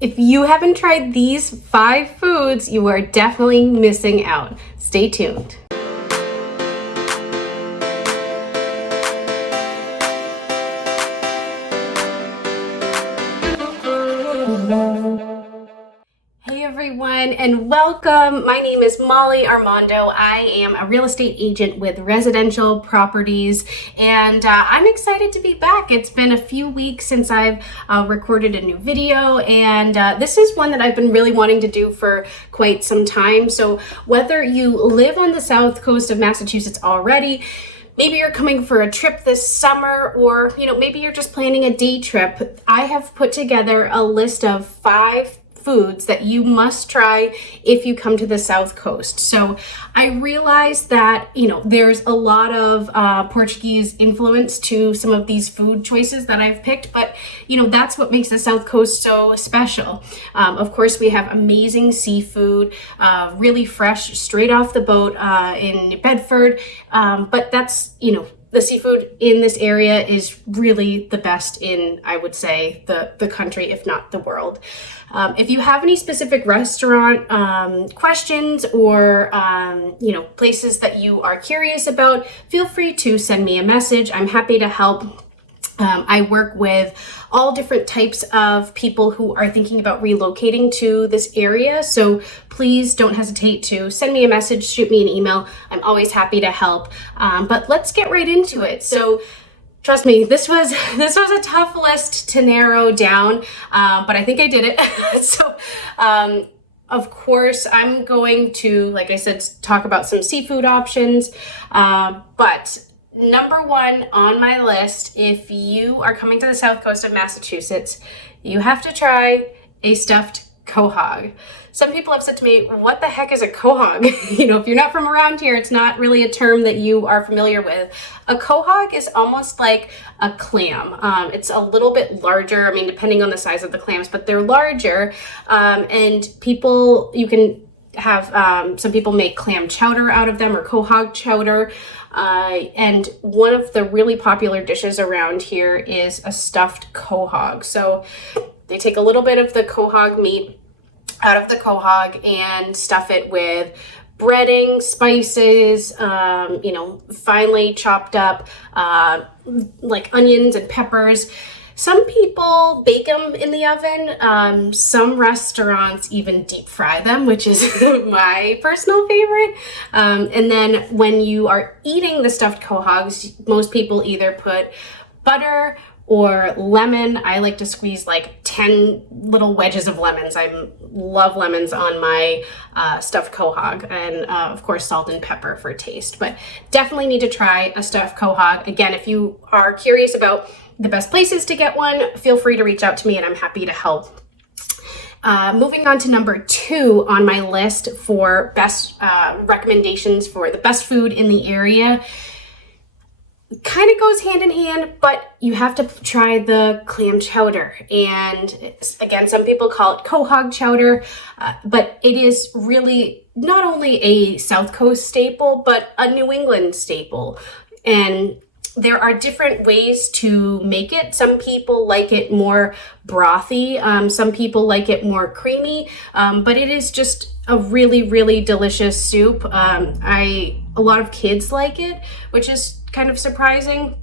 If you haven't tried these 5 foods, you are definitely missing out. Stay tuned. Hey everyone, and welcome. My name is Molly Armando. I am a real estate agent with residential properties, and I'm excited to be back. It's been a few weeks since I've recorded a new video, and this is one that I've been really wanting to do for quite some time. So whether you live on the south coast of Massachusetts already, maybe you're coming for a trip this summer, or maybe you're just planning a day trip, I have put together a list of 5 foods that you must try if you come to the South Coast. So I realized that, there's a lot of Portuguese influence to some of these food choices that I've picked, but, that's what makes the South Coast so special. Of course, we have amazing seafood, really fresh, straight off the boat in Bedford, but that's, the seafood in this area is really the best in, I would say, the country, if not the world. If you have any specific restaurant questions or, places that you are curious about, feel free to send me a message. I'm happy to help. I work with all different types of people who are thinking about relocating to this area. So please don't hesitate to send me a message, shoot me an email. I'm always happy to help. But let's get right into it. So trust me, this was a tough list to narrow down, but I think I did it. So, of course, I'm going to, like I said, talk about some seafood options, but number 1 on my list, if you are coming to the south coast of Massachusetts, you have to try a stuffed quahog. Some people have said to me, what the heck is a quahog? If you're not from around here, it's not really a term that you are familiar with. A quahog is almost like a clam. It's a little bit larger, depending on the size of the clams, but they're larger. And you can have, some people make clam chowder out of them, or quahog chowder. And one of the really popular dishes around here is a stuffed quahog. So they take a little bit of the quahog meat out of the quahog and stuff it with breading, spices, finely chopped up, like onions and peppers. Some people bake them in the oven. Some restaurants even deep fry them, which is my personal favorite. And then when you are eating the stuffed quahogs, most people either put butter or lemon. I like to squeeze like 10 little wedges of lemons. I love lemons on my stuffed quahog, and of course salt and pepper for taste. But definitely need to try a stuffed quahog. Again, if you are curious about the best places to get one, feel free to reach out to me and I'm happy to help. Moving on to number 2 on my list for best recommendations for the best food in the area. Kind of goes hand in hand, but you have to try the clam chowder. And again, some people call it quahog chowder, but it is really not only a South Coast staple, but a New England staple. And there are different ways to make it. Some people like it more brothy. Some people like it more creamy, but it is just a really, really delicious soup. A lot of kids like it, which is kind of surprising.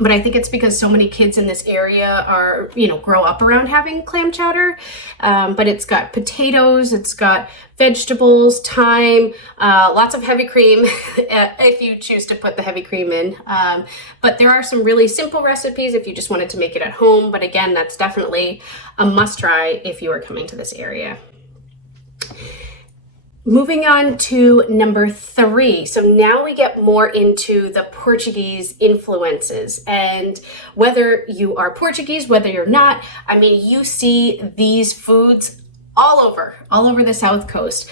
But I think it's because so many kids in this area are, grow up around having clam chowder. But it's got potatoes, it's got vegetables, thyme, lots of heavy cream, if you choose to put the heavy cream in. But there are some really simple recipes if you just wanted to make it at home. But again, that's definitely a must try if you are coming to this area. Moving on to number 3. So now we get more into the Portuguese influences, and whether you are Portuguese, whether you're not, you see these foods all over the South Coast.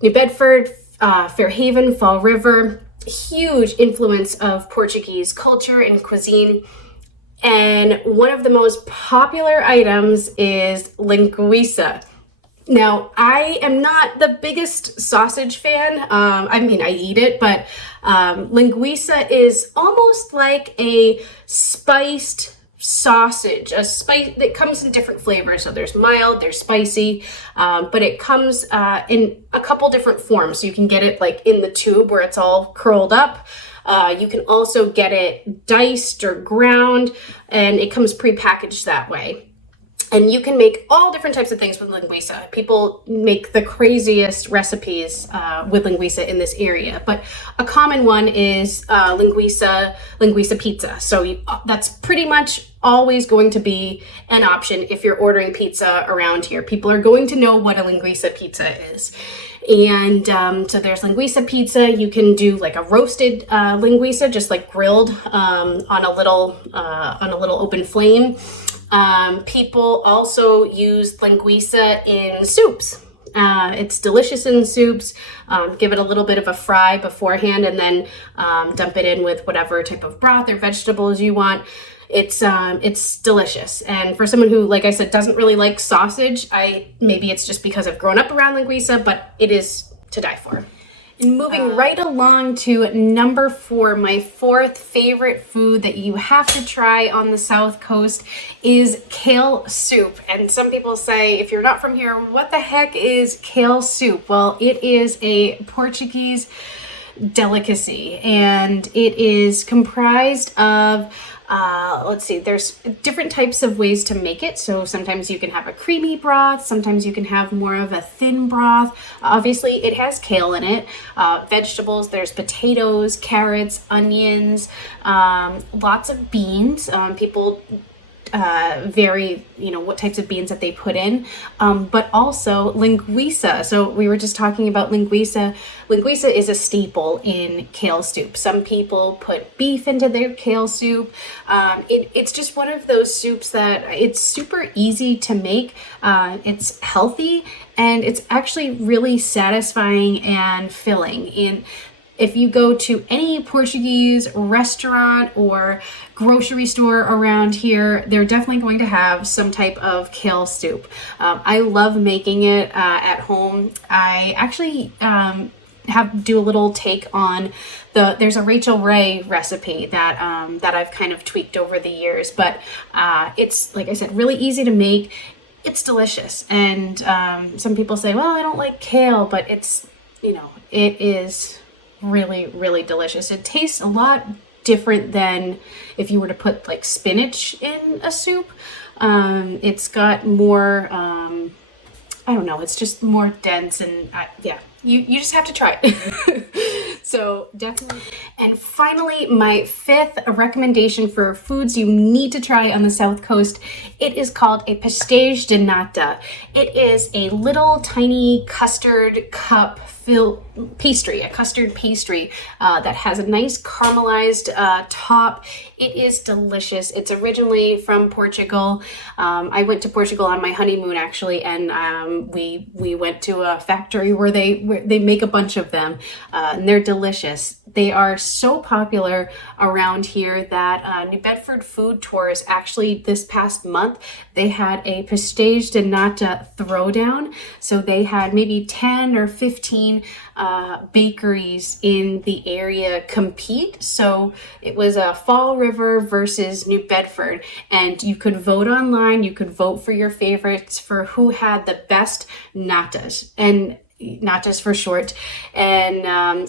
New Bedford, Fairhaven, Fall River, huge influence of Portuguese culture and cuisine. And one of the most popular items is linguiça. Now, I am not the biggest sausage fan. I eat it, but linguiça is almost like a spiced sausage, a spice that comes in different flavors. So there's mild, there's spicy, but it comes in a couple different forms. So you can get it like in the tube where it's all curled up. You can also get it diced or ground, and it comes prepackaged that way. And you can make all different types of things with linguiça. People make the craziest recipes with linguiça in this area. But a common one is linguiça pizza. So that's pretty much always going to be an option if you're ordering pizza around here. People are going to know what a linguiça pizza is. And so there's linguiça pizza. You can do like a roasted linguiça, just like grilled on a little open flame. People also use linguiça in soups. It's delicious in soups. Give it a little bit of a fry beforehand, and then dump it in with whatever type of broth or vegetables you want. It's delicious. And for someone who, like I said, doesn't really like sausage, maybe it's just because I've grown up around linguiça, but it is to die for. And moving right along to number 4, my 4th favorite food that you have to try on the South Coast is kale soup. And some people say, if you're not from here, what the heck is kale soup? Well, it is a Portuguese delicacy, and it is comprised of there's different types of ways to make it. So sometimes you can have a creamy broth, sometimes you can have more of a thin broth. Obviously it has kale in it, vegetables, there's potatoes, carrots, onions, lots of beans. People vary, what types of beans that they put in, but also linguiça. So we were just talking about linguiça. Linguiça is a staple in kale soup. Some people put beef into their kale soup. It's just one of those soups that it's super easy to make. It's healthy, and it's actually really satisfying and filling. If you go to any Portuguese restaurant or grocery store around here, they're definitely going to have some type of kale soup. I love making it at home. I actually do a little take on there's a Rachel Ray recipe that I've kind of tweaked over the years, but it's, like I said, really easy to make. It's delicious. And some people say, well, I don't like kale, but it is really, really delicious. It tastes a lot different than if you were to put like spinach in a soup. It's got more, it's just more dense, and you just have to try it. So definitely. And finally, my 5th recommendation for foods you need to try on the South Coast, it is called a pastéis de nata. It is a little tiny custard cup pastry, a custard pastry that has a nice caramelized top. It is delicious. It's originally from Portugal. I went to Portugal on my honeymoon actually, and we went to a factory where they make a bunch of them, and they're delicious. They are so popular around here that New Bedford food tours, actually this past month, they had a pastéis de nata throwdown. So they had maybe 10 or 15 bakeries in the area compete. So it was a Fall River versus New Bedford, and you could vote online. You could vote for your favorites for who had the best natas, and natas for short. And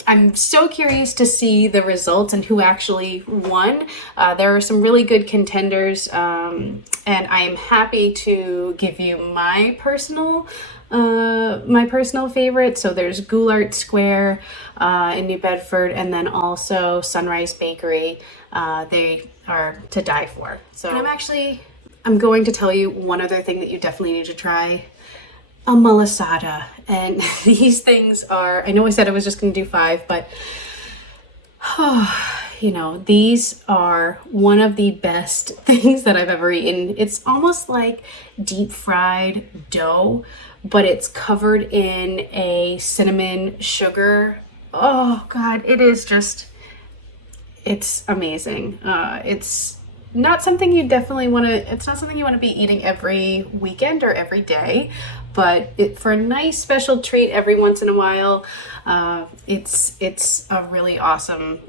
I'm so curious to see the results and who actually won. There are some really good contenders, and I'm happy to give you my personal favorite. So there's Goulart Square in New Bedford, and then also Sunrise Bakery. They are to die for. So I'm going to tell you one other thing that you definitely need to try. A malasada. And these things are, I know I said I was just going to do 5, but these are one of the best things that I've ever eaten. It's almost like deep fried dough, but it's covered in a cinnamon sugar. Oh God, it's amazing. It's not something you definitely want to, it's not something you want to be eating every weekend or every day, but for a nice special treat every once in a while, it's a really awesome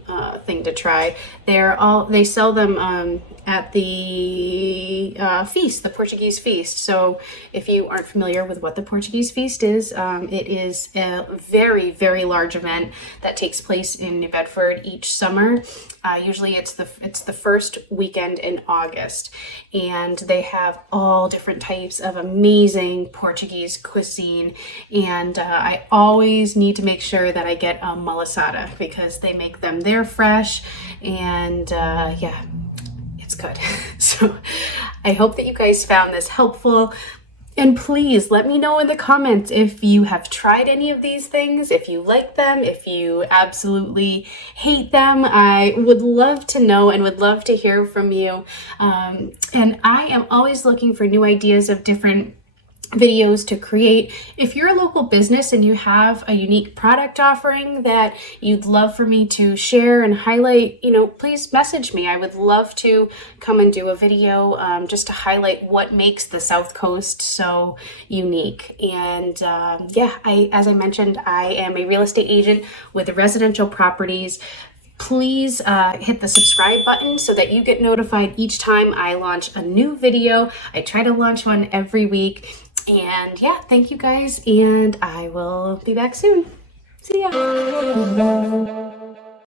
thing to try. They sell them at the feast, the Portuguese feast. So if you aren't familiar with what the Portuguese feast is, it is a very, very large event that takes place in New Bedford each summer. Usually it's the first weekend in August, and they have all different types of amazing Portuguese cuisine. And I always need to make sure that I get a malasada because they make them there fresh, and yeah, it's good. So I hope that you guys found this helpful. And please let me know in the comments if you have tried any of these things, if you like them, if you absolutely hate them. I would love to know and would love to hear from you. And I am always looking for new ideas of different videos to create. If you're a local business and you have a unique product offering that you'd love for me to share and highlight, please message me. I would love to come and do a video just to highlight what makes the Southcoast so unique. And yeah, as I mentioned, I am a real estate agent with residential properties. Please hit the subscribe button so that you get notified each time I launch a new video. I try to launch one every week. And yeah, thank you guys, and I will be back soon. See ya.